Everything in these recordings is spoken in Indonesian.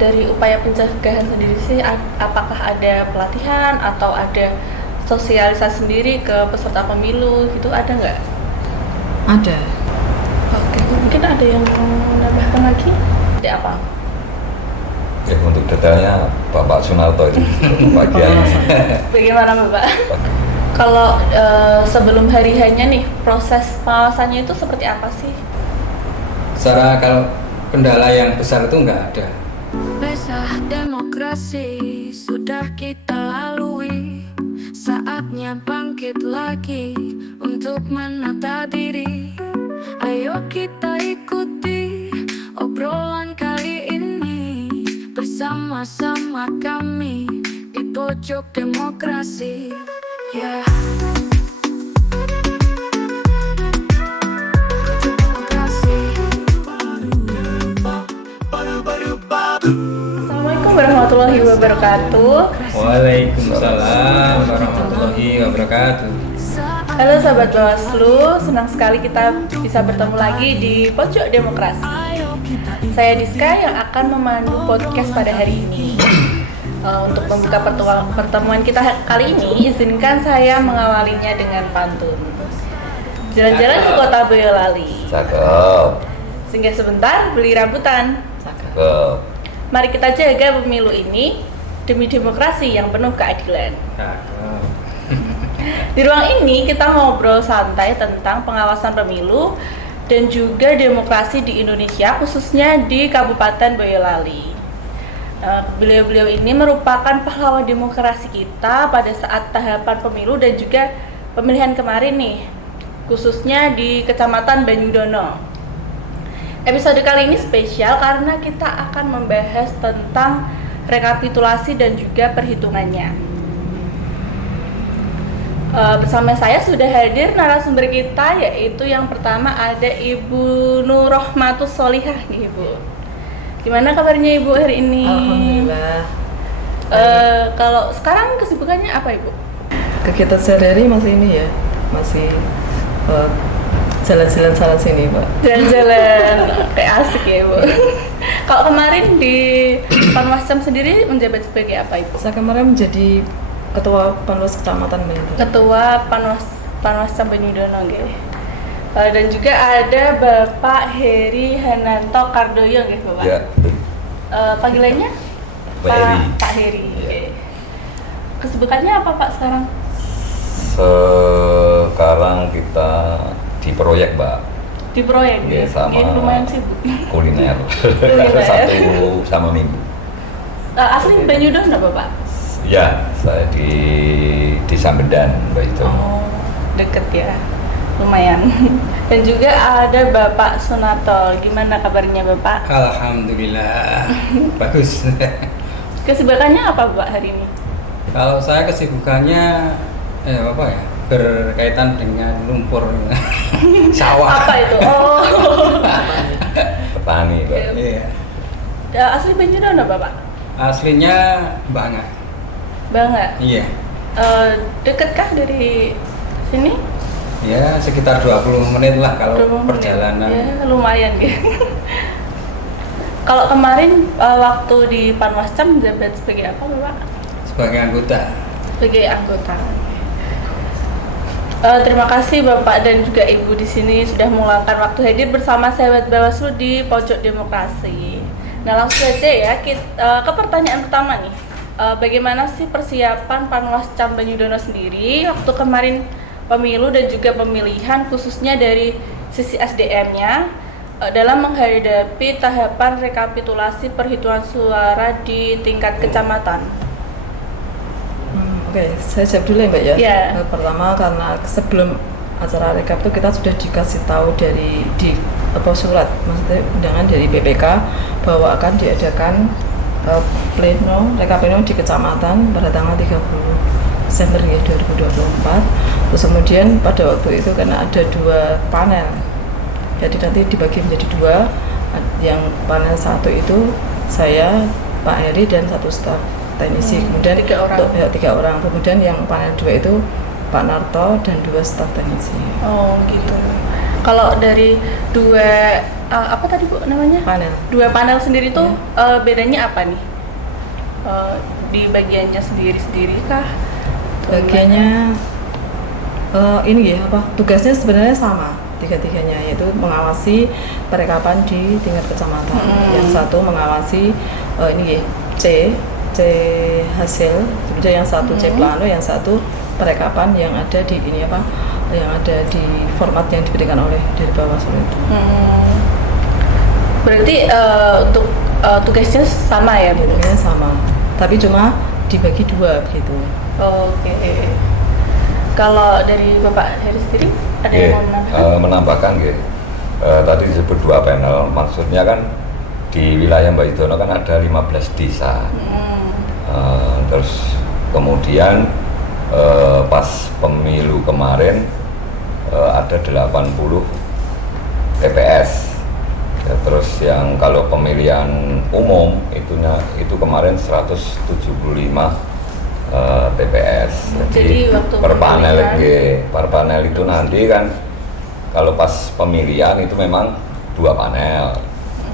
dari upaya pencegahan sendiri sih, apakah ada pelatihan atau ada sosialisasi sendiri ke peserta pemilu gitu, ada nggak? Ada. Oke, mungkin ada yang mau menambahkan lagi? Ada apa? Ya, untuk detailnya Bapak Sunarto itu bagian. Bagaimana Bapak? Kalau sebelum hari hanya nih, proses pengawasannya itu seperti apa sih? Secara kalau kendala yang besar itu nggak ada. Pesta demokrasi sudah kita lalui, saatnya bangkit lagi untuk menata diri. Ayo kita ikuti obrolan kali ini, bersama-sama kami di pojok demokrasi. Yeah. Assalamualaikum warahmatullahi wabarakatuh. Waalaikumsalam warahmatullahi wabarakatuh. Halo sahabat Bawaslu, senang sekali kita bisa bertemu lagi di Pojok Demokrasi. Saya Diska yang akan memandu podcast pada hari ini. Untuk membuka pertemuan kita kali ini, izinkan saya mengawalinya dengan pantun. Jalan-jalan ke kota Boyolali, Cakep. singgah sebentar beli rambutan. Cakep. Mari kita jaga pemilu ini demi demokrasi yang penuh keadilan. Di ruang ini kita ngobrol santai tentang pengawasan pemilu dan juga demokrasi di Indonesia, khususnya di Kabupaten Boyolali. Beliau-beliau ini merupakan pahlawan demokrasi kita pada saat tahapan pemilu dan juga pemilihan kemarin nih, khususnya di Kecamatan Banyudono. Episode kali ini spesial karena kita akan membahas tentang rekapitulasi dan juga perhitungannya. Bersama saya sudah hadir narasumber kita, yaitu yang pertama ada Ibu Nurrohmatus Solihah nih Ibu. Gimana kabarnya Ibu hari ini? Alhamdulillah. Kalau sekarang kesibukannya apa Ibu? Kegiatan sehari-hari masih ini ya, masih jalan-jalan sana sini Pak. Jalan-jalan, kayak asik ya Ibu. Kalau kemarin di Panwascam sendiri menjabat sebagai apa Ibu? Saya kemarin menjadi Ketua Panwas Kecamatan Banyudono. Ketua Panwascam Banyudono nggih. Dan juga ada Bapak Heri Hananto Kardoyo nggih Bapak. Ya. Panggilannya Pak Heri. Pak Heri. Ya. Oke. Kesibukannya apa Pak sekarang? Sekarang kita di proyek, Mbak. Di proyek Ya, ya, sama lumayan sibuk. kuliner. Kuliner. Satu sama minggu. Asli Banyudono nggak Bapak? Ya, saya di Sambedan, Mbak itu. Oh, deket ya, lumayan. Dan juga ada Bapak Sunarto. Gimana kabarnya Bapak? Alhamdulillah bagus. Kesibukannya apa Bapak hari ini? Kalau saya kesibukannya apa ya, berkaitan dengan lumpur sawah. Apa itu? Oh, Petani, Mbak. Iya. asli Banyudono Bapak? Aslinya Bangga. Bangga. Iya. Deketkah dari sini? Ya sekitar 20 menit lah kalau 20 menit. perjalanan. Ya, lumayan gitu. Kalau kemarin waktu di Panwascam menjabat sebagai apa Bapak? Sebagai anggota. Sebagai anggota. Terima kasih Bapak dan juga Ibu di sini sudah meluangkan waktu hadir bersama sahabat Bawaslu di Pojok Demokrasi. Nah langsung saja ya ke pertanyaan pertama nih. Bagaimana sih persiapan Panwascam Banyudono sendiri waktu kemarin pemilu dan juga pemilihan, khususnya dari sisi SDM-nya dalam menghadapi tahapan rekapitulasi perhitungan suara di tingkat kecamatan? Oke, saya jawab dulu ya Mbak ya. Ya. Pertama karena sebelum acara rekap itu kita sudah dikasih tahu di surat, maksudnya undangan dari BPK bahwa akan diadakan rekap pleno di kecamatan pada tanggal 30 Desember ya, 2024. Terus kemudian pada waktu itu karena ada 2 panel, jadi nanti dibagi menjadi 2. Yang panel 1 itu saya, Pak Heri dan 1 staf teknisi. Kemudian 3 orang. 3 orang. Kemudian yang panel 2 itu Pak Narto dan 2 staf teknisi. Oh gitu. Kalau dari dua apa tadi Bu namanya? Panel. Dua panel sendiri tuh bedanya apa nih? Di bagiannya sendiri-sendiri kah? Bagiannya ini ya apa? Tugasnya sebenarnya sama tiga-tiganya, yaitu mengawasi perekapan di tingkat kecamatan. Yang satu mengawasi ini ya, C hasil, kemudian yang satu C plano, yang satu perekapan yang ada di ini apa? Yang ada di format yang diberikan oleh dari Bawaslu itu. Berarti untuk tugasnya sama ya Bu? Tugasnya sama, tapi cuma dibagi dua gitu. Oke. Kalau dari Bapak Heri sendiri ada yang mau menambahkan? Menambahkan gitu. Tadi disebut dua panel, maksudnya kan di wilayah Mbak Idono kan ada 15 desa. Terus kemudian pas pemilu kemarin ada 80 TPS. Ya, terus yang kalau pemilihan umum itu kemarin 175 TPS. Jadi waktu per panel itu nanti kan kalau pas pemilihan itu memang 2 panel.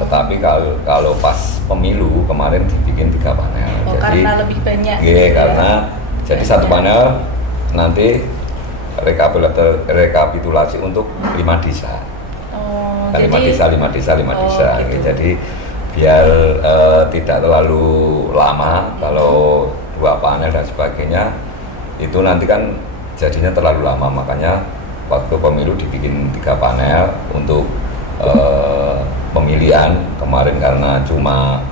Tetapi kalau pas pemilu kemarin dibikin 3 panel. Oh, jadi karena lebih banyak. Karena jadi satu panel nanti rekapitulasi untuk 5 desa. Jadi 5 desa. gitu. Jadi biar tidak terlalu lama kalau 2 panel dan sebagainya itu nanti kan jadinya terlalu lama, makanya waktu pemilu dibikin 3 panel untuk pemilihan kemarin karena cuma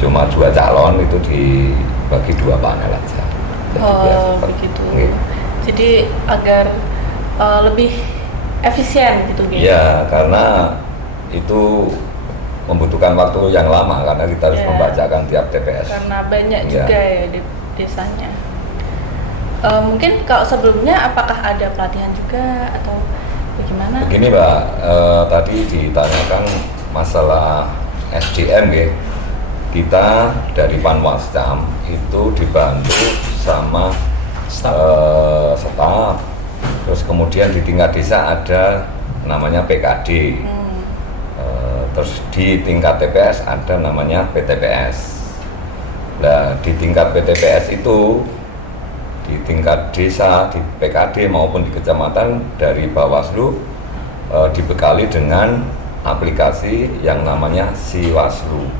2 calon itu dibagi 2 panel aja. Begitu. Jadi agar lebih efisien gitu. Iya, karena itu membutuhkan waktu yang lama karena kita harus membacakan tiap TPS. Karena banyak juga ya di desanya. Mungkin kalau sebelumnya apakah ada pelatihan juga atau bagaimana? Begini Mbak, tadi ditanyakan masalah SDM ya. Kita dari Panwascam itu dibantu sama staf. Terus kemudian di tingkat desa ada namanya PKD. Terus di tingkat TPS ada namanya PTPS. Nah, di tingkat PTPS itu di tingkat desa, di PKD maupun di kecamatan dari Bawaslu dibekali dengan aplikasi yang namanya Siwaslu.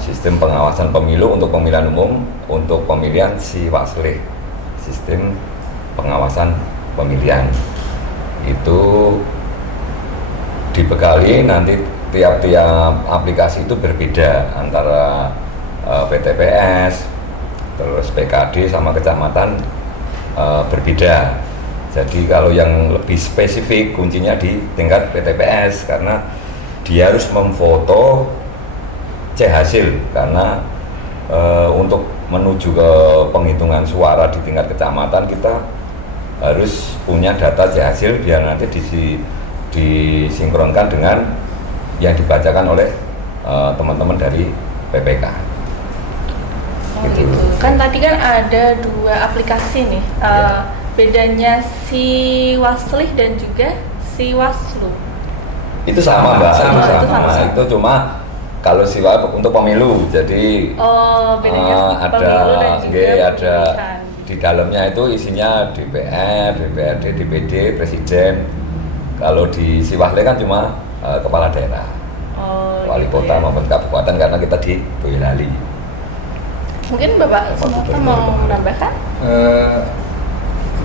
Sistem pengawasan pemilu untuk pemilihan umum, untuk pemilihan Siwaslih. Sistem pengawasan pemilihan. Itu dibekali nanti tiap-tiap aplikasi itu berbeda antara PTPS, terus PKD sama kecamatan berbeda. Jadi kalau yang lebih spesifik kuncinya di tingkat PTPS karena dia harus memfoto C hasil karena untuk menuju ke penghitungan suara di tingkat kecamatan kita harus punya data C hasil biar nanti disinkronkan dengan yang dibacakan oleh teman-teman dari PPK. Gitu. Kan tadi kan ada 2 aplikasi nih. Bedanya Siwaslih dan juga Siwaslu. Itu sama Mbak, Sama. itu sama. Itu cuma kalau Siwa untuk pemilu, jadi bedanya ada pemilu dan juga ada pemilihan. di dalamnya itu isinya DPR, DPRD, DPD, Presiden. Kalau di Siwaslih kan cuma kepala daerah, wali gitu kota ya. maupun kabupaten karena kita di Boyolali. Mungkin Bapak Sumarto mau menambahkan?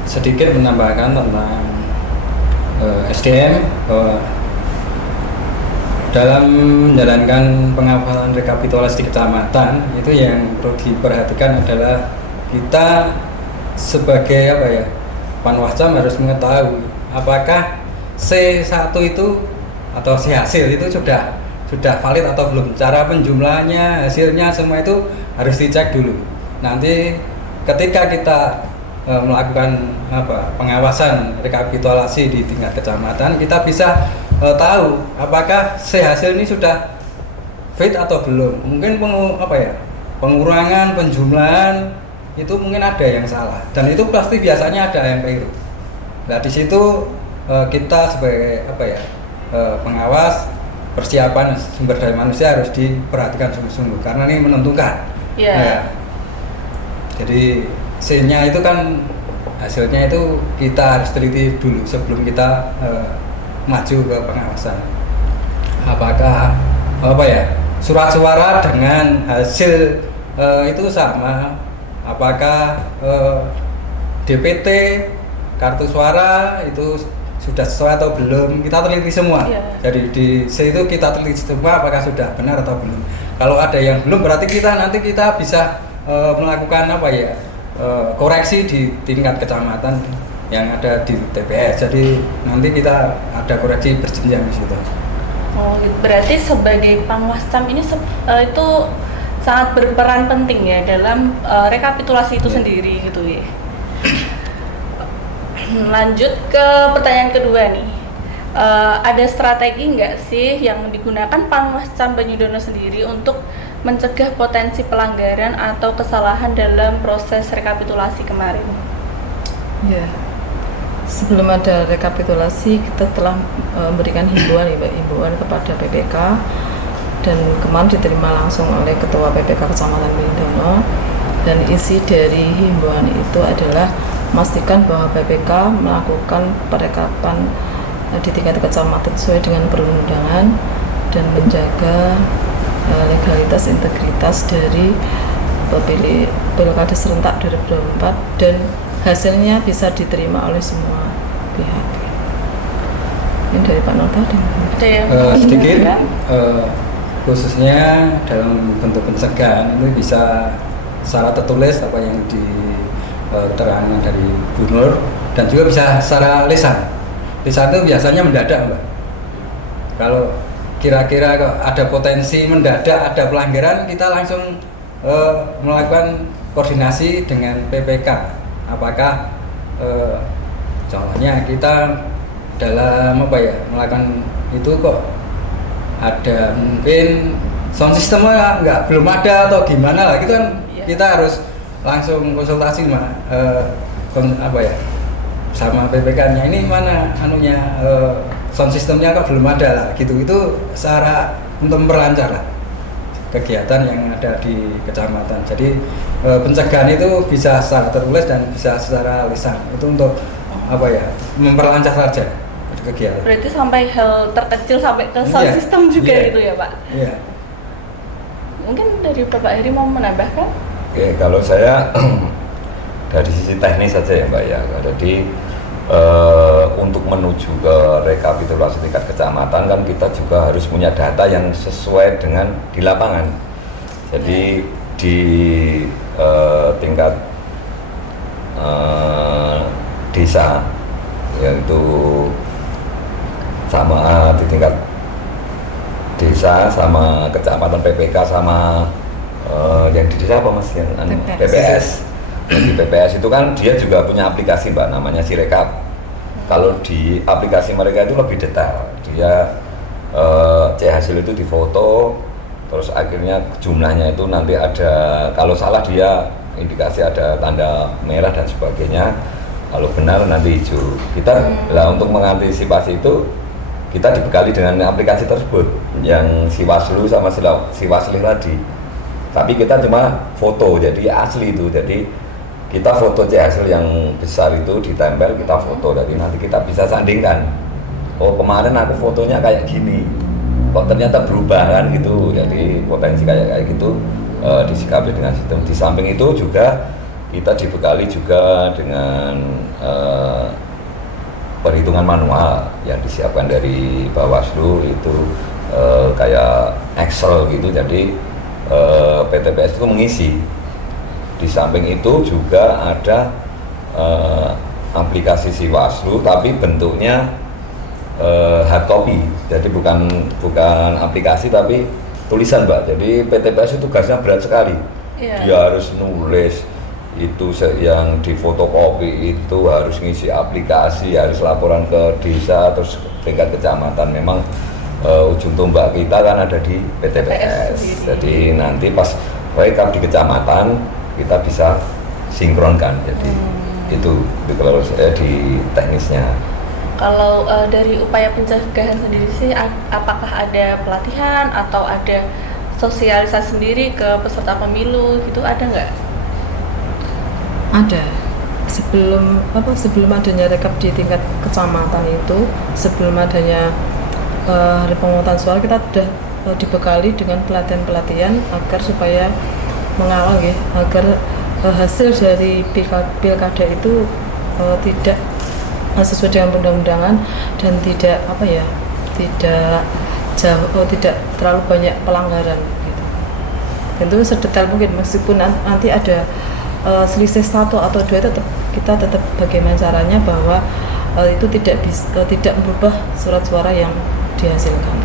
Sedikit menambahkan tentang SDM bahwa dalam menjalankan pengawasan rekapitulasi di kecamatan itu yang perlu diperhatikan adalah kita sebagai Panwascam harus mengetahui apakah C1 itu atau C hasil itu sudah valid atau belum. Cara penjumlahannya, hasilnya semua itu harus dicek dulu. Nanti ketika kita melakukan pengawasan rekapitulasi di tingkat kecamatan, kita bisa tahu apakah C hasil ini sudah fit atau belum. Mungkin pengurangan, penjumlahan itu mungkin ada yang salah dan itu pasti biasanya ada yang keliru. Nah di situ kita sebagai pengawas, persiapan sumber daya manusia harus diperhatikan sungguh-sungguh karena ini menentukan. Iya. Nah, jadi C-nya itu kan hasilnya itu kita harus teliti dulu sebelum kita maju ke pengawasan. Apakah surat suara dengan hasil itu sama? Apakah DPT, kartu suara itu sudah sesuai atau belum? Kita teliti semua. Yeah. Jadi di C itu kita teliti semua apakah sudah benar atau belum. Kalau ada yang belum berarti nanti kita bisa melakukan koreksi di tingkat kecamatan yang ada di TPS. Jadi nanti kita ada koreksi berjenjang di situ. Oh, berarti sebagai Panwascam ini itu sangat berperan penting ya dalam rekapitulasi itu sendiri gitu ya. Lanjut ke pertanyaan kedua nih. Ada strategi nggak sih yang digunakan Panwascam Banyudono sendiri untuk mencegah potensi pelanggaran atau kesalahan dalam proses rekapitulasi kemarin? Ya, sebelum ada rekapitulasi kita telah memberikan himbauan kepada PPK dan kemarin diterima langsung oleh Ketua PPK Kecamatan Banyudono, dan isi dari himbauan itu adalah memastikan bahwa PPK melakukan perekapan di tingkat kecamatan sesuai dengan perundangan dan menjaga legalitas integritas dari Pilkada serentak 2024 dan hasilnya bisa diterima oleh semua pihak. Ini dari Pak Nota sedikit khususnya dalam bentuk pencegahan itu bisa secara tertulis apa yang diterangkan dari Bu Nur, dan juga bisa secara lisan. Lisan itu biasanya mendadak, Mbak. Kalau kira-kira ada potensi mendadak ada pelanggaran, kita langsung melakukan koordinasi dengan PPK. Apakah contohnya kita dalam melakukan itu kok ada mungkin sound systemnya belum ada atau gimana lah, gitu kan. Kita harus langsung konsultasi sama PPK-nya, ini mana sound systemnya kok belum ada lah, gitu. Itu secara untuk memperlancar lah kegiatan yang ada di kecamatan. Jadi pencegahan itu bisa secara tertulis dan bisa secara lisan. Itu untuk memperlancar saja kegiatan. Berarti sampai hal terkecil sampai ke sound system juga gitu ya, Pak? Iya. Mungkin dari Bapak Heri mau menambahkan? Oke, kalau saya dari sisi teknis saja ya Mbak ya. Jadi untuk menuju ke rekapitulasi tingkat kecamatan kan kita juga harus punya data yang sesuai dengan di lapangan. Jadi di tingkat desa, yaitu sama di tingkat desa sama kecamatan PPK sama yang di desa apa Mas, yang PPS. Di PPS itu kan dia juga punya aplikasi Mbak, namanya Sirekap. Kalau di aplikasi mereka itu lebih detail. Dia hasil itu difoto, terus akhirnya jumlahnya itu nanti ada, kalau salah dia indikasi ada tanda merah dan sebagainya. Kalau benar nanti hijau. Kita untuk mengantisipasi itu kita dibekali dengan aplikasi tersebut yang Siwaslu sama Siwaslih tadi. Tapi kita cuma foto, jadi asli itu. Jadi kita foto hasil yang besar itu ditempel, kita foto, jadi nanti kita bisa sandingkan. Oh kemarin aku fotonya kayak gini, kok ternyata berubah kan gitu. Jadi potensi kayak gitu disikapi dengan sistem. Di samping itu juga kita dibekali juga dengan perhitungan manual yang disiapkan dari Bawaslu itu kayak Excel gitu. Jadi PTPS itu mengisi. Di samping itu juga ada aplikasi Siwaslu tapi bentuknya hard copy. Jadi bukan aplikasi tapi tulisan Mbak. Jadi PTPS itu tugasnya berat sekali. Dia harus nulis itu yang difotokopi, itu harus ngisi aplikasi, harus laporan ke desa, terus tingkat kecamatan. Memang ujung tombak kita kan ada di PTPS. Jadi nanti pas rekap di kecamatan kita bisa sinkronkan. Jadi Itu kalau saya di teknisnya. Kalau dari upaya pencegahan sendiri sih, apakah ada pelatihan atau ada sosialisasi sendiri ke peserta pemilu gitu, ada nggak? Ada. Sebelum adanya rekap di tingkat kecamatan itu, sebelum adanya hari pemungutan suara, kita sudah dibekali dengan pelatihan-pelatihan agar supaya mengawal ya, agar hasil dari pilkada itu tidak sesuai dengan undang-undangan dan tidak tidak terlalu banyak pelanggaran gitu. Tentu sedetail mungkin, meskipun nanti ada selisih 1 atau 2, kita tetap bagaimana caranya bahwa itu tidak merubah surat suara yang dihasilkan.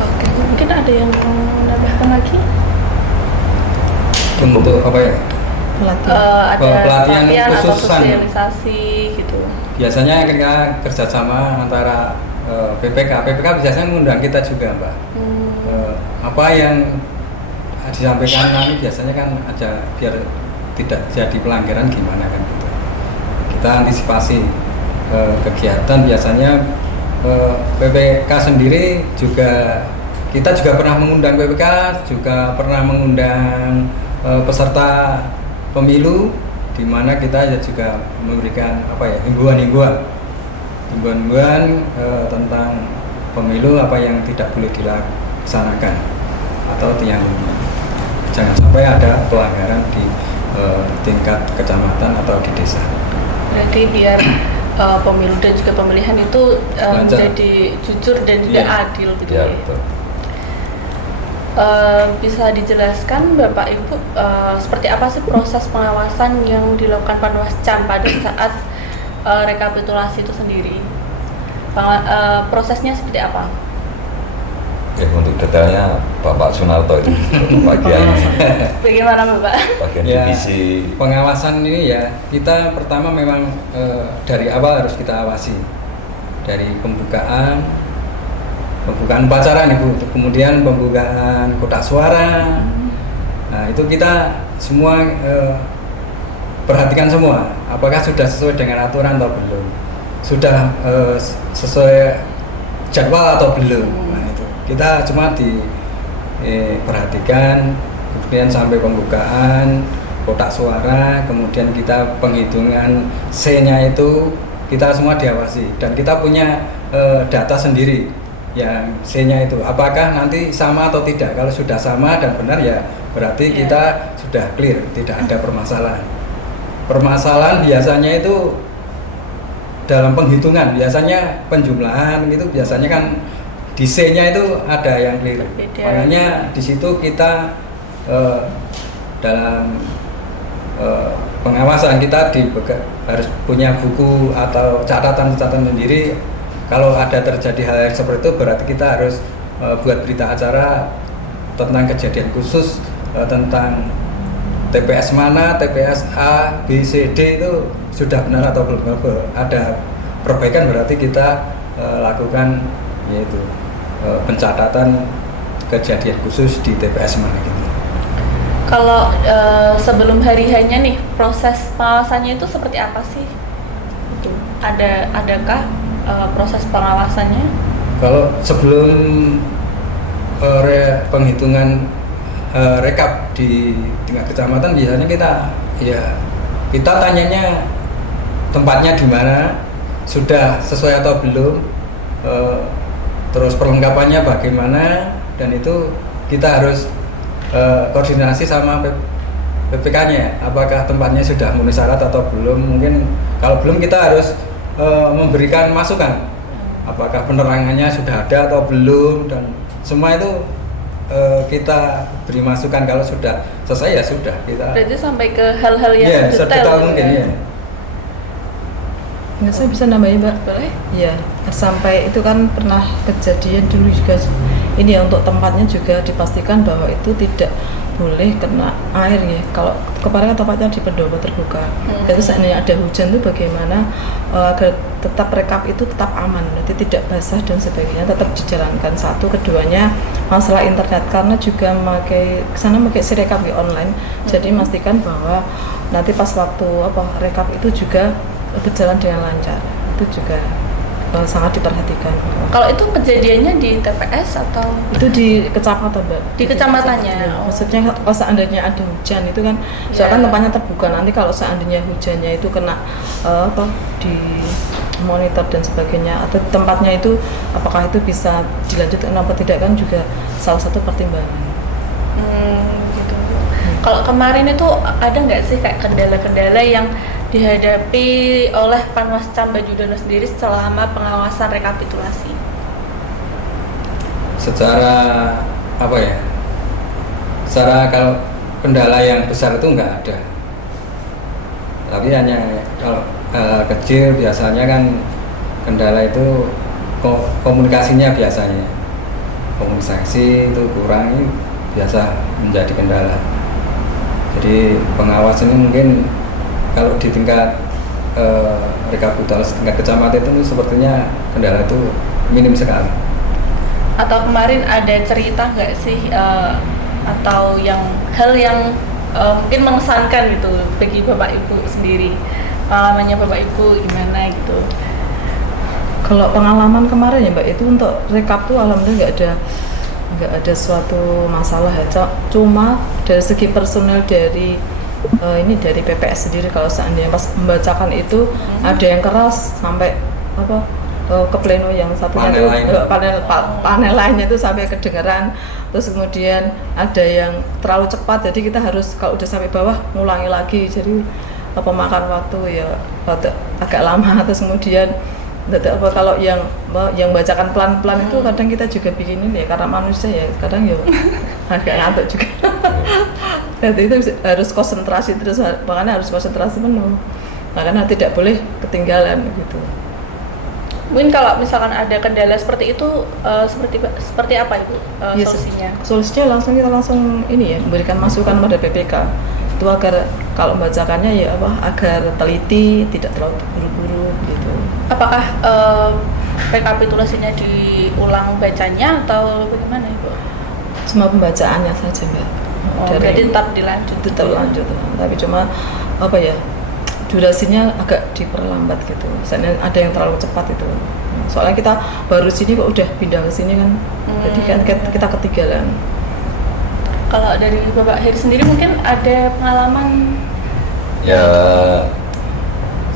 Oke, mungkin ada yang mau menambahkan lagi? Untuk apa ya? Ada pelatihan pelatihan atau khususan. sosialisasi gitu. Biasanya kita kerjasama antara PPK biasanya mengundang kita juga, Mbak. Apa yang disampaikan kami biasanya kan ada biar tidak jadi pelanggaran gimana kan gitu. Kita antisipasi kegiatan biasanya PPK sendiri juga, kita juga pernah mengundang PPK, juga pernah mengundang peserta pemilu, di mana kita juga memberikan himbauan tentang pemilu, apa yang tidak boleh dilaksanakan atau yang jangan sampai ada pelanggaran di tingkat kecamatan atau di desa. Berarti biar pemilu dan juga pemilihan itu menjadi jujur dan juga adil gitu Ya, ya. betul. Bisa dijelaskan Bapak Ibu seperti apa sih proses pengawasan yang dilakukan Panwascam pada saat rekapitulasi itu sendiri? Prosesnya seperti apa? Untuk detailnya Bapak Sunarto itu bagian Bagaimana Bapak? bagian Ya, divisi. pengawasan ini ya, kita pertama memang dari awal harus kita awasi dari pembukaan upacara nih Bu, kemudian pembukaan kotak suara. Nah, itu kita semua perhatikan semua, apakah sudah sesuai dengan aturan atau belum, sudah sesuai jadwal atau belum. Nah, itu kita cuma diperhatikan, kemudian sampai pembukaan kotak suara, kemudian kita penghitungan C-nya itu kita semua diawasi, dan kita punya data sendiri yang C-nya itu apakah nanti sama atau tidak. Kalau sudah sama dan benar ya berarti kita sudah clear, tidak ada permasalahan. Permasalahan biasanya itu dalam penghitungan, biasanya penjumlahan gitu, biasanya kan di C-nya itu ada yang clear. Makanya di situ kita dalam pengawasan kita harus punya buku atau catatan sendiri. Kalau ada terjadi hal yang seperti itu, berarti kita harus buat berita acara tentang kejadian khusus, tentang TPS mana, TPS A, B, C, D itu sudah benar atau belum. Ada perbaikan, berarti kita lakukan yaitu pencatatan kejadian khusus di TPS mana gitu. Kalau sebelum hari hanya nih, proses pengawasannya itu seperti apa sih? Adakah proses pengawasannya? Kalau sebelum penghitungan rekap di tingkat kecamatan, biasanya kita tanyanya tempatnya di mana, sudah sesuai atau belum, terus perlengkapannya bagaimana, dan itu kita harus koordinasi sama PPK-nya, apakah tempatnya sudah memenuhi syarat atau belum. Mungkin kalau belum, kita harus memberikan masukan, apakah penerangannya sudah ada atau belum, dan semua itu kita beri masukan. Kalau sudah selesai ya sudah kita. Berarti sampai ke hal-hal yang sedetail mungkin ya. Nggak, saya bisa nambahin Mbak? Boleh? Iya, sampai itu kan pernah kejadian dulu juga ini ya, untuk tempatnya juga dipastikan bahwa itu tidak boleh kena air ya. Kalau kemarin kan tempatnya di pendopo terbuka, itu seandainya ada hujan itu bagaimana agar tetap rekap itu tetap aman, berarti tidak basah dan sebagainya, tetap dijalankan. Satu, keduanya masalah internet, karena juga memakai sirekap online, jadi memastikan bahwa nanti pas waktu rekap itu juga berjalan dengan lancar. Itu juga sangat diperhatikan. Kalau itu kejadiannya di TPS atau Itu di kecamatan, Mbak. di kecamatannya? Ya, maksudnya kalau seandainya ada hujan itu kan, soalnya kan tempatnya terbuka. Nanti kalau seandainya hujannya itu kena di monitor dan sebagainya, atau tempatnya itu apakah itu bisa dilanjutkan apa tidak kan juga salah satu pertimbangan. Gitu. Kalau kemarin itu ada nggak sih kayak kendala-kendala yang dihadapi oleh Panwascam Bajudono sendiri selama pengawasan rekapitulasi? Secara apa ya? Secara kalau kendala yang besar itu nggak ada. Tapi hanya kalau hal kecil biasanya kan kendala itu komunikasinya biasanya. Komunikasi itu kurang, ini biasa menjadi kendala. Jadi pengawasan ini mungkin kalau di tingkat rekapitulasi tingkat kecamatan itu sepertinya kendala itu minim sekali. Atau kemarin ada cerita nggak sih atau hal yang mungkin mengesankan gitu bagi Bapak Ibu sendiri, pengalamannya Bapak Ibu gimana gitu? Kalau pengalaman kemarin ya Mbak, itu untuk rekap tuh alhamdulillah nggak ada suatu masalah ya. Cuma dari segi personel dari dari PPS sendiri, kalau seandainya pas membacakan itu ada yang keras sampai ke pleno yang satunya panel lainnya itu sampai kedengeran. Terus kemudian ada yang terlalu cepat, jadi kita harus kalau udah sampai bawah ngulangi lagi, jadi makan waktu ya agak lama. Terus kemudian kalau yang bacakan pelan-pelan itu kadang kita juga bikin ini ya, karena manusia ya kadang ya agak ngantuk juga. Jadi itu harus konsentrasi terus, makanya harus konsentrasi penuh, karena tidak boleh ketinggalan gitu. Mungkin kalau misalkan ada kendala seperti itu, seperti apa Ibu solusinya? Solusinya kita langsung ini ya, memberikan masukan pada PPK itu agar kalau membacakannya ya agar teliti, tidak terlalu buru-buru gitu. Apakah rekapitulasinya diulang bacanya atau bagaimana Ibu? Cuma pembacaannya saja Mbak. Jadi tetap dilanjut. Tetap lanjut, tapi cuma durasinya agak diperlambat gitu. Misalnya ada yang terlalu cepat itu. Soalnya kita baru sini kok udah pindah ke sini kan. Jadi kan kita ketinggalan. Kalau dari Bapak Heri sendiri mungkin ada pengalaman? Ya,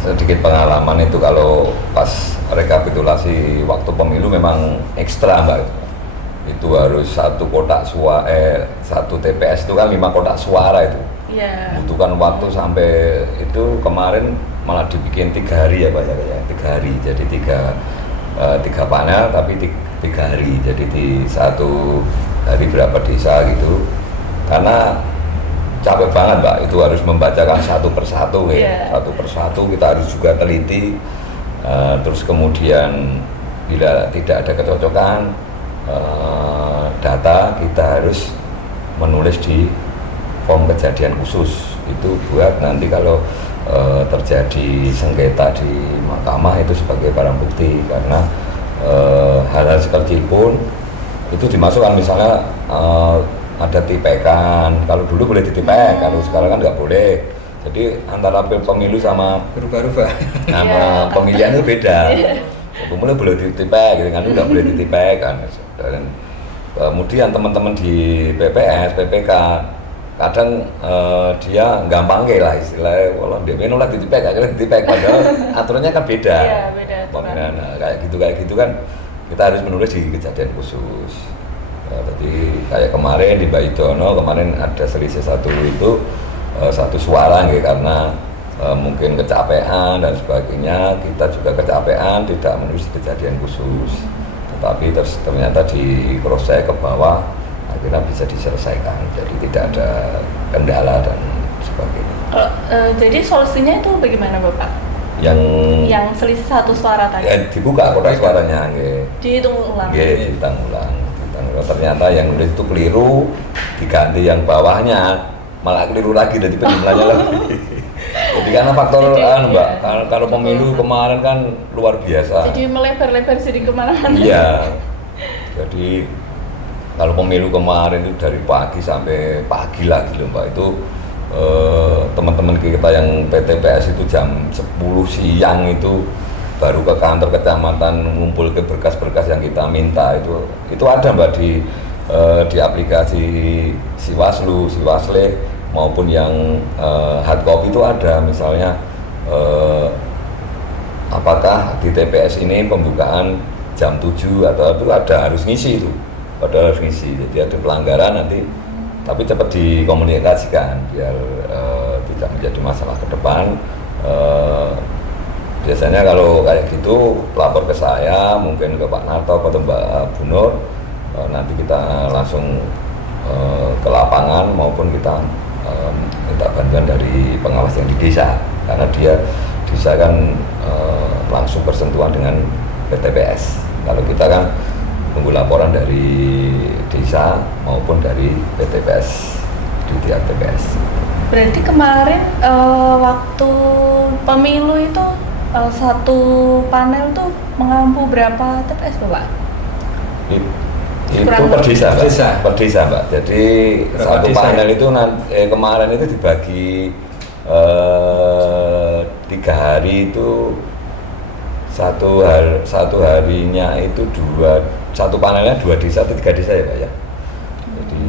sedikit pengalaman itu kalau pas rekapitulasi waktu pemilu memang ekstra Mbak. Itu harus satu TPS itu kan 5 kotak suara itu. Yeah. Butuhkan waktu sampai itu kemarin malah dibikin 3 hari ya Pak ya, 3 hari. Jadi tiga panel tapi 3 hari. Jadi di satu hari berapa desa gitu. Karena capek banget Mbak, itu harus membacakan satu persatu ya. Satu persatu kita harus juga teliti. Terus kemudian bila tidak ada kecocokan data, kita harus menulis di form kejadian khusus itu buat nanti kalau terjadi sengketa di mahkamah itu sebagai barang bukti. Karena hal-hal sekecil pun itu dimasukkan, misalnya ada tipekan, kalau dulu boleh ditipek, kalau sekarang kan nggak boleh. Jadi antara pemilu sama berubah-ubah nama pemilihan itu beda. Pemilu boleh ditipek, gitu kan, nggak boleh ditipek kan. Dan kemudian teman-teman di PPS, PPK kadang dia gampang lah istilahnya, kalau dia nolak ditipek, akhirnya ditipek, padahal aturannya kan beda. Iya, beda. Pemilihan kayak gitu kan kita harus menulis di kejadian khusus. Jadi kayak kemarin di Bajudono kemarin ada selisih satu suara gitu, karena mungkin kecapean dan sebagainya, kita juga kecapean tidak menulis kejadian khusus. Tetapi ternyata di cross check ke bawah akhirnya bisa diselesaikan, jadi tidak ada kendala dan sebagainya. Jadi solusinya itu bagaimana Bapak? Yang selisih satu suara tadi? Ya, dibuka kotak suaranya, dihitung ulang. Dihitung ulang. Ternyata yang nulis itu keliru, diganti yang bawahnya, malah keliru lagi dari penjumlahnya lagi. Jadi karena faktor Mbak, kalau pemilu kemarin kan luar biasa. Jadi melebar-lebar jadi kemana-mana. Iya. Jadi kalau pemilu kemarin itu dari pagi sampai pagi lagi loh Mbak, itu teman-teman kita yang PTPS itu jam 10 siang itu baru ke kantor kecamatan ngumpul ke berkas-berkas yang kita minta. Itu ada Mbak di aplikasi Siwaslu, Siwasle maupun yang hard copy itu ada, misalnya apakah di TPS ini pembukaan jam 7 atau itu ada, harus ngisi itu, padahal harus ngisi. Jadi ada pelanggaran nanti, tapi cepat dikomunikasikan biar tidak menjadi masalah ke depan. Biasanya kalau kayak gitu lapor ke saya, mungkin ke Pak Narto atau Mbak Bu Nur, nanti kita langsung ke lapangan maupun kita minta bantuan dari pengawas yang di desa, karena desa kan langsung bersentuhan dengan PTPS. Kalau kita kan tunggu laporan dari desa maupun dari PTPS di tiap TPS. Berarti kemarin waktu pemilu itu satu panel tuh mengampu berapa TPS Pak? Itu per desa, Mbak. Per desa, Mbak. Jadi berapa satu desa panel ya? itu kemarin itu dibagi 3 hari itu satu harinya itu satu panelnya 2 desa atau 3 desa ya Pak ya. Jadi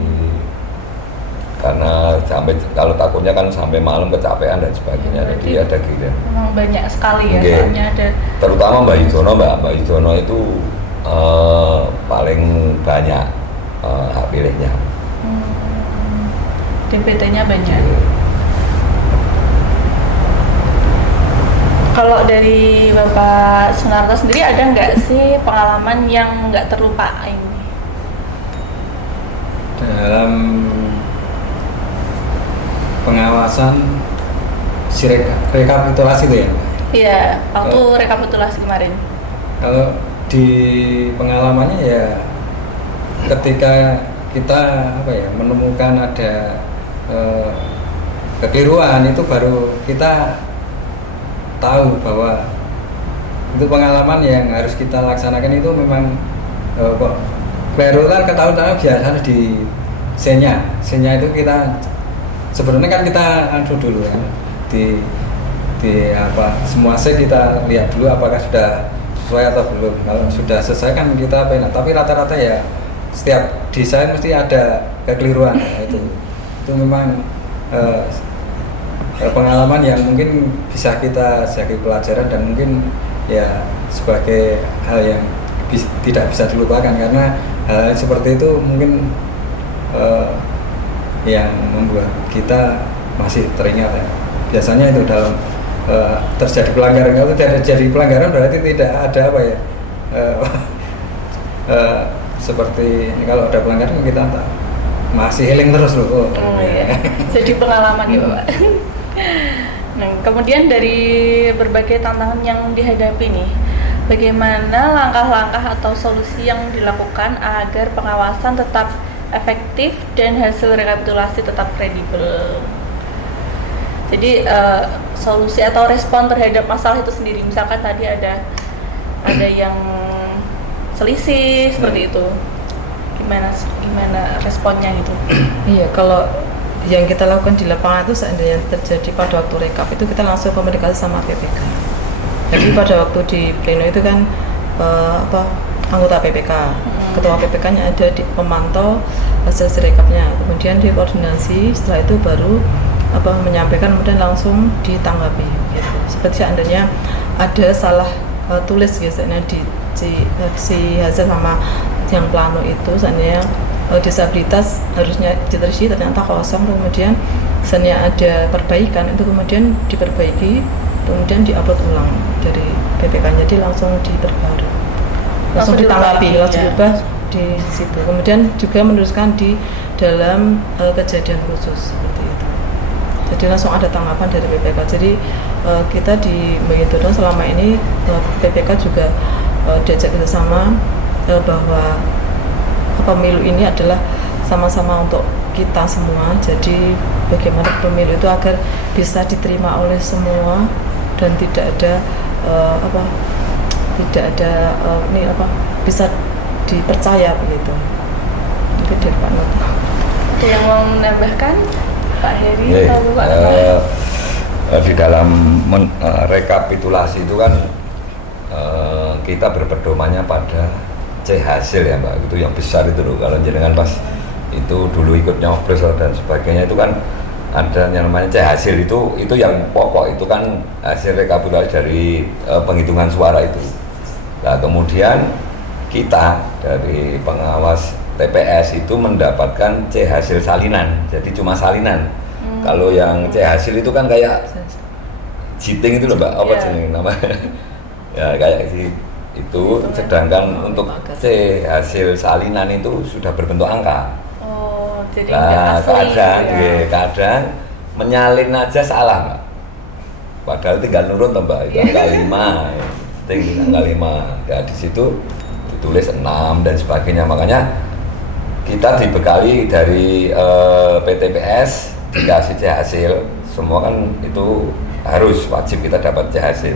karena sampai, kalau takutnya kan sampai malam kecapean dan sebagainya, jadi ada gitu. Memang banyak sekali ya, Oke. soalnya ada. Terutama Mbak Yudono itu paling banyak hak pilihnya. DPT-nya banyak. Kalau dari Bapak Sunarto sendiri ada nggak sih pengalaman yang nggak terlupain? Dalam pengawasan rekapitulasi itu ya. Iya, waktu rekapitulasi kemarin. Kalau di pengalamannya ya ketika kita menemukan ada kekeliruan, itu baru kita tahu bahwa itu pengalaman yang harus kita laksanakan. Itu memang kok keliru kan ketahuan biasa di senya itu kita sebenarnya kan kita dulu kan di semua set kita lihat dulu apakah sudah sesuai atau belum. Kalau sudah selesai kan kita penak, tapi rata-rata ya setiap desain mesti ada kekeliruan. Itu memang pengalaman yang mungkin bisa kita jadi pelajaran dan mungkin ya sebagai hal yang tidak bisa dilupakan, karena hal seperti itu mungkin yang membuat kita masih teringat ya. Biasanya itu dalam terjadi pelanggaran, kalau tidak terjadi pelanggaran berarti tidak ada seperti ini. Kalau ada pelanggaran kita masih healing terus loh. Iya. Jadi pengalaman ya Pak. Nah, kemudian dari berbagai tantangan yang dihadapi nih, bagaimana langkah-langkah atau solusi yang dilakukan agar pengawasan tetap efektif dan hasil rekapitulasi tetap kredibel? Jadi solusi atau respon terhadap masalah itu sendiri, misalkan tadi ada yang selisih seperti itu, gimana responnya gitu? Iya, kalau yang kita lakukan di lapangan itu seandainya terjadi pada waktu rekap itu kita langsung komunikasi sama PPK. Jadi pada waktu di pleno itu kan anggota PPK, ketua PPK-nya ada di pemantau hasil rekapnya, kemudian dikoordinasi, setelah itu baru menyampaikan, kemudian langsung ditanggapi gitu. Seperti seandainya ada salah tulis biasanya di si hasil sama yang plano itu, seandainya disabilitas harusnya diterisi ternyata kosong, kemudian misalnya ada perbaikan itu kemudian diperbaiki, kemudian diupload ulang dari PPK, jadi langsung diperbarui, langsung ditanggapi, langsung diubah di situ, kemudian juga meneruskan di dalam kejadian khusus seperti itu. Jadi langsung ada tanggapan dari PPK. Jadi kita di Mbak Yudono selama ini PPK juga diajak kerjasama bahwa pemilu ini adalah sama-sama untuk kita semua. Jadi bagaimana pemilu itu agar bisa diterima oleh semua dan tidak ada bisa dipercaya begitu. Mungkin dari Pak Noto. Ada yang mau menambahkan? Pak Heri Oke, atau Pak Rahmat? di dalam rekapitulasi itu kan kita berpedomannya pada C hasil ya Mbak, itu yang besar itu loh. Kalau jenengan pas itu dulu ikut nyoblos dan sebagainya itu kan ada yang namanya C hasil, itu yang pokok, itu kan hasil rekapitulasi dari penghitungan suara itu. Nah kemudian kita dari pengawas TPS itu mendapatkan C hasil salinan, jadi cuma salinan. Kalau yang C hasil itu kan kayak jiting itu loh Mbak, apa jenenge namanya? Ya kayak itu, sedangkan untuk C hasil salinan itu sudah berbentuk angka. Oh, jadi Nah, nggak asli kadang menyalin aja salah Mbak. Padahal tinggal nurun toh Mbak, itu angka 5, tinggi angka 5. Ya di situ ditulis 6 dan sebagainya. Makanya kita dibekali dari PTPS dikasih C hasil, semua kan itu harus wajib kita dapat C hasil.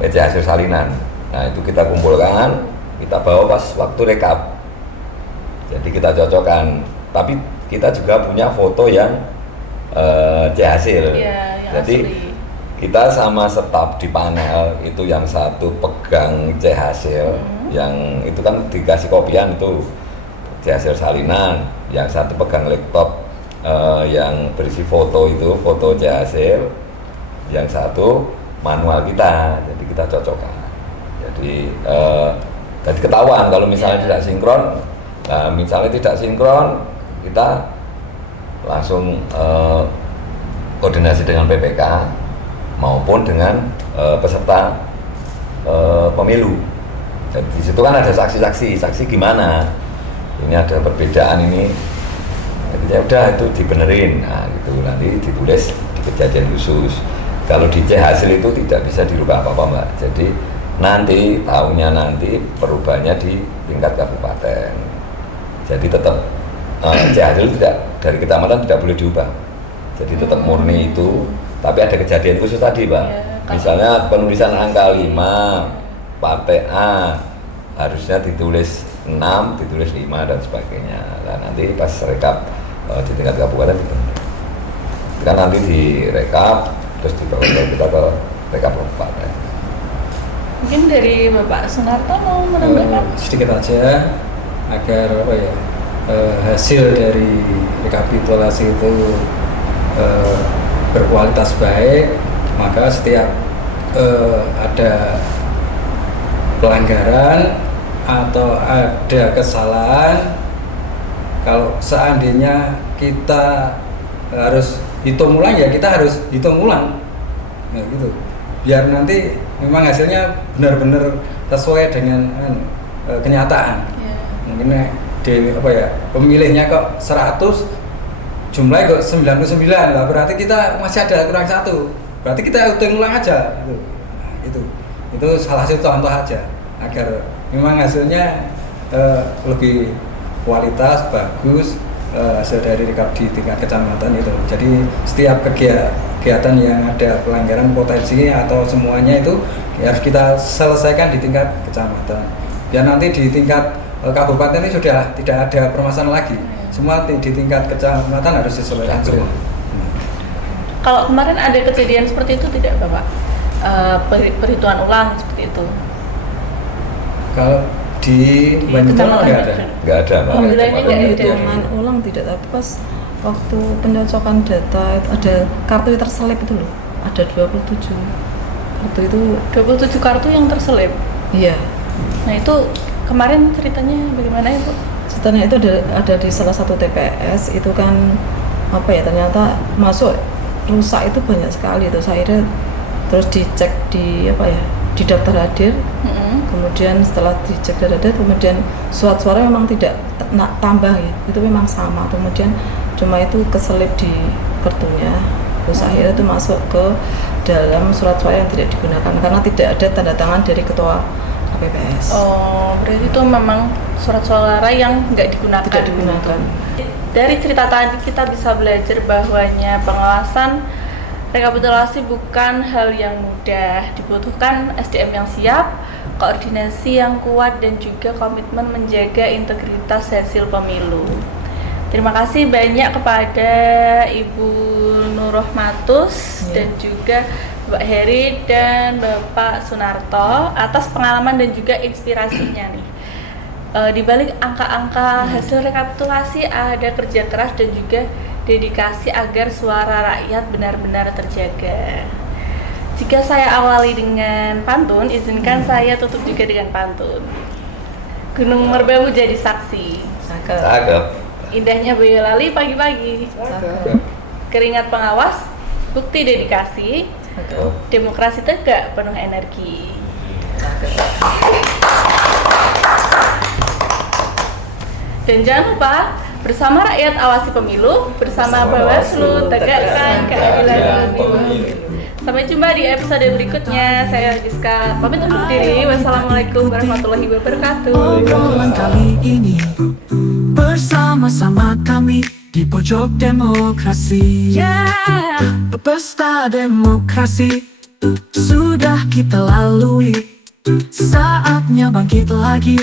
C hasil salinan. Nah, itu kita kumpulkan, kita bawa pas waktu rekap. Jadi kita cocokkan, tapi kita juga punya foto yang C hasil. Yang Jadi asli. kita sama staf di panel itu yang satu pegang C hasil, yang itu kan dikasih kopian itu C hasil salinan, yang satu pegang laptop yang berisi foto itu foto C hasil, yang satu manual kita, jadi kita cocokkan. Jadi ketahuan kalau misalnya tidak sinkron. Nah, misalnya tidak sinkron, kita langsung koordinasi dengan PPK maupun dengan peserta pemilu. Dan di situ kan ada saksi gimana? Ini ada perbedaan ini. Jadi ya udah itu dibenerin. Nah, gitu nanti ditulis di kejadian khusus. Kalau di C hasil itu tidak bisa dirubah apa-apa Mbak. Jadi nanti tahunnya nanti perubahannya di tingkat kabupaten. Jadi tetap C hasil tidak dari kecamatan tidak boleh diubah. Jadi tetap murni itu. Tapi ada kejadian khusus tadi Pak. Misalnya penulisan angka 5 partai A harusnya ditulis 6, ditulis 5 dan sebagainya. Nah nanti pas rekap di tingkat kabupaten itu kan nanti direkap terus dibawa kita ke rekap kabupaten. Mungkin dari Bapak Sunarto mau menambahkan? Sedikit aja agar apa ya, hasil dari rekapitulasi itu berkualitas baik, maka setiap ada pelanggaran atau ada kesalahan, kalau seandainya kita harus hitung ulang ya kita harus hitung ulang, nah, gitu. Biar nanti memang hasilnya benar-benar sesuai dengan kenyataan. Mungkin apa ya, pemilihnya kok 100, jumlahnya kok 99 lah, berarti kita masih ada kurang 1, berarti kita hitung ulang aja gitu. Nah, itu salah satu contoh aja agar memang hasilnya lebih kualitas bagus, hasil dari rekap di tingkat kecamatan itu. Jadi setiap kegiatan yang ada pelanggaran potensi atau semuanya itu harus kita selesaikan di tingkat kecamatan. Biar nanti di tingkat kabupaten ini sudah tidak ada permasalahan lagi. Semua di tingkat kecamatan harus diselesaikan semua. Kalau kemarin ada kejadian seperti itu tidak Bapak? Perhitungan ulang seperti itu? Kalau di Banyuwangi nggak ada. Nggak ada Mbak. Oh, wilayah ini nggak ada. Perhitungan ulang tidak, tapi pas waktu pencocokan data itu ada kartu yang terselip itu loh, ada 27 kartu itu. 27 kartu yang terselip? Iya. Nah itu kemarin ceritanya bagaimana ya Bu? Ceritanya itu ada di salah satu TPS itu kan apa ya, ternyata masuk rusak itu banyak sekali itu. Saya terus dicek di apa ya, di daftar hadir. Kemudian setelah dicek data, kemudian surat suara memang tidak tambah ya, itu memang sama. Kemudian cuma itu keselip di kartunya, terus akhirnya itu masuk ke dalam surat suara yang tidak digunakan karena tidak ada tanda tangan dari ketua KPPS. Oh, berarti itu memang surat suara yang nggak digunakan. Tidak digunakan. Dari cerita tadi kita bisa belajar bahwanya pengawasan rekapitulasi bukan hal yang mudah, dibutuhkan SDM yang siap, koordinasi yang kuat dan juga komitmen menjaga integritas hasil pemilu. Terima kasih banyak kepada Ibu Nurrohmatus dan juga Mbak Heri dan Bapak Sunarto atas pengalaman dan juga inspirasinya nih. Di balik angka-angka hasil rekapitulasi ada kerja keras dan juga dedikasi agar suara rakyat benar-benar terjaga. Jika saya awali dengan pantun, izinkan saya tutup juga dengan pantun. Gunung Merbabu jadi saksi. Cakep. Indahnya Boyolali pagi-pagi. Keringat pengawas, bukti dedikasi. Demokrasi tegak penuh energi. Dan jangan lupa, bersama rakyat awasi pemilu, bersama Bawaslu tegakkan keadilan pemilu. Sampai jumpa di episode berikutnya. Saya Giska pamit undur diri. Wassalamualaikum warahmatullahi wabarakatuh. Obrolan kali ini bersama-sama kami di pojok demokrasi. Pesta demokrasi sudah kita lalui. Saatnya bangkit lagi